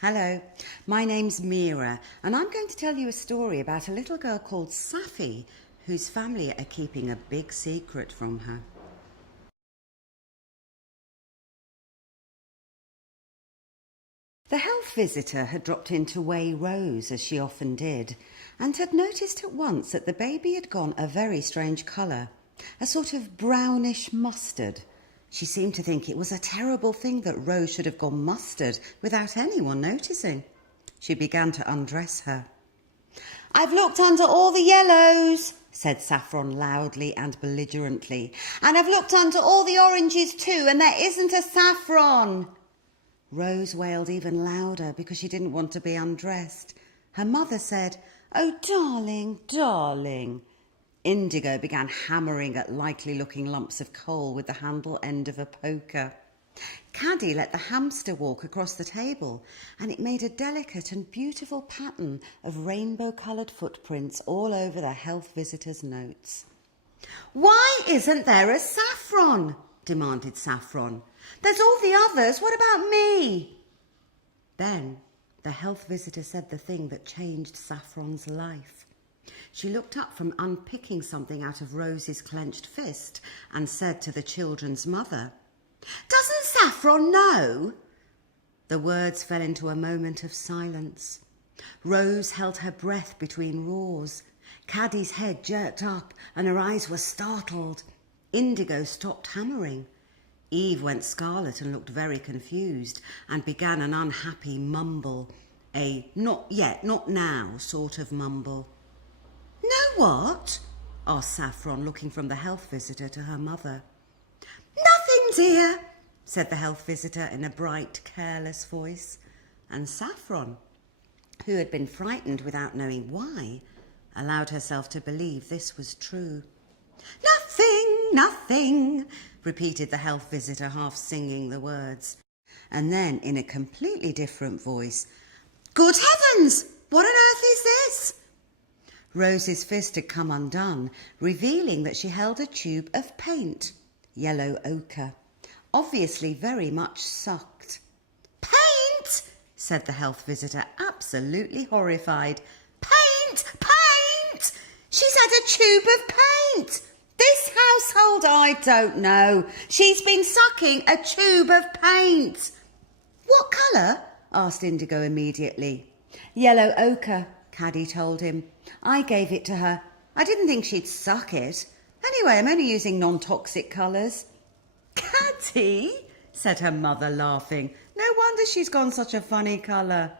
Hello, my name's Mira, and I'm going to tell you a story about a little girl called Saffy, whose family are keeping a big secret from her. The health visitor had dropped in to weigh Rose, as she often did, and had noticed at once that the baby had gone a very strange colour, a sort of brownish mustard. She seemed to think it was a terrible thing that Rose should have gone mustard without anyone noticing. She began to undress her. "I've looked under all the yellows," said Saffron loudly and belligerently, "and I've looked under all the oranges too, and there isn't a saffron." Rose wailed even louder because she didn't want to be undressed. Her mother said, "Oh, darling, darling." Indigo began hammering at likely-looking lumps of coal with the handle end of a poker. Caddy let the hamster walk across the table, and it made a delicate and beautiful pattern of rainbow-coloured footprints all over the health visitor's notes. "Why isn't there a saffron?" demanded Saffron. "There's all the others. What about me?" Then the health visitor said the thing that changed Saffron's life. She looked up from unpicking something out of Rose's clenched fist and said to the children's mother, "Doesn't Saffron know?" The words fell into a moment of silence. Rose held her breath between roars. Caddy's head jerked up and her eyes were startled. Indigo stopped hammering. Eve went scarlet and looked very confused and began an unhappy mumble, a not yet, not now sort of mumble. "No what?" asked Saffron, looking from the health visitor to her mother. "Nothing, dear," said the health visitor in a bright, careless voice, and Saffron, who had been frightened without knowing why, allowed herself to believe this was true. "Nothing, nothing," repeated the health visitor, half singing the words, and then in a completely different voice, "Good heavens, what on earth is this?" Rose's fist had come undone, revealing that she held a tube of paint, yellow ochre, obviously very much sucked. "Paint!" said the health visitor, absolutely horrified. "Paint! Paint! She's had a tube of paint! This household, I don't know. She's been sucking a tube of paint." "What colour?" asked Indigo immediately. "Yellow ochre," Caddy told him. "I gave it to her. I didn't think she'd suck it. Anyway, I'm only using non-toxic colours." "Caddy," said her mother, laughing. "No wonder she's gone such a funny colour."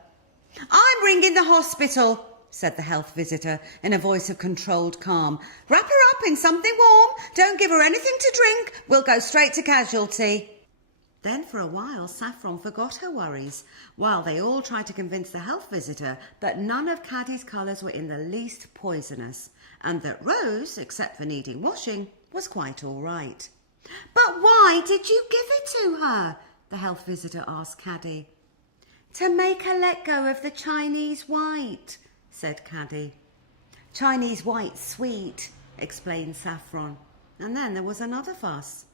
"I'm ringing the hospital," said the health visitor in a voice of controlled calm. "Wrap her up in something warm. Don't give her anything to drink. We'll go straight to casualty." Then for a while Saffron forgot her worries, while they all tried to convince the health visitor that none of Caddy's colours were in the least poisonous, and that Rose, except for needing washing, was quite all right. "But why did you give it to her?" the health visitor asked Caddy. "To make her let go of the Chinese white," said Caddy. "Chinese white's sweet," explained Saffron, and then there was another fuss.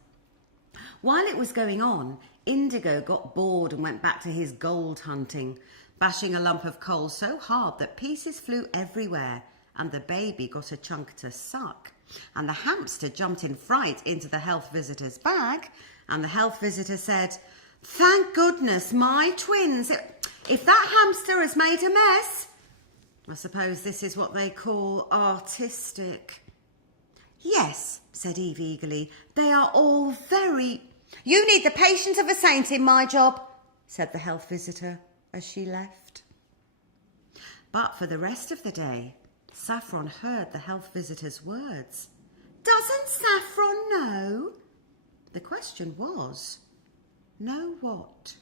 While it was going on, Indigo got bored and went back to his gold hunting, bashing a lump of coal so hard that pieces flew everywhere, and the baby got a chunk to suck, and the hamster jumped in fright into the health visitor's bag, and the health visitor said, "Thank goodness, my twins, if that hamster has made a mess." I suppose this is what they call artistic. "Yes," said Eve eagerly, "they are all very—" "You need the patience of a saint in my job," said the health visitor as she left. But for the rest of the day, Saffron heard the health visitor's words. "Doesn't Saffron know?" The question was, know what?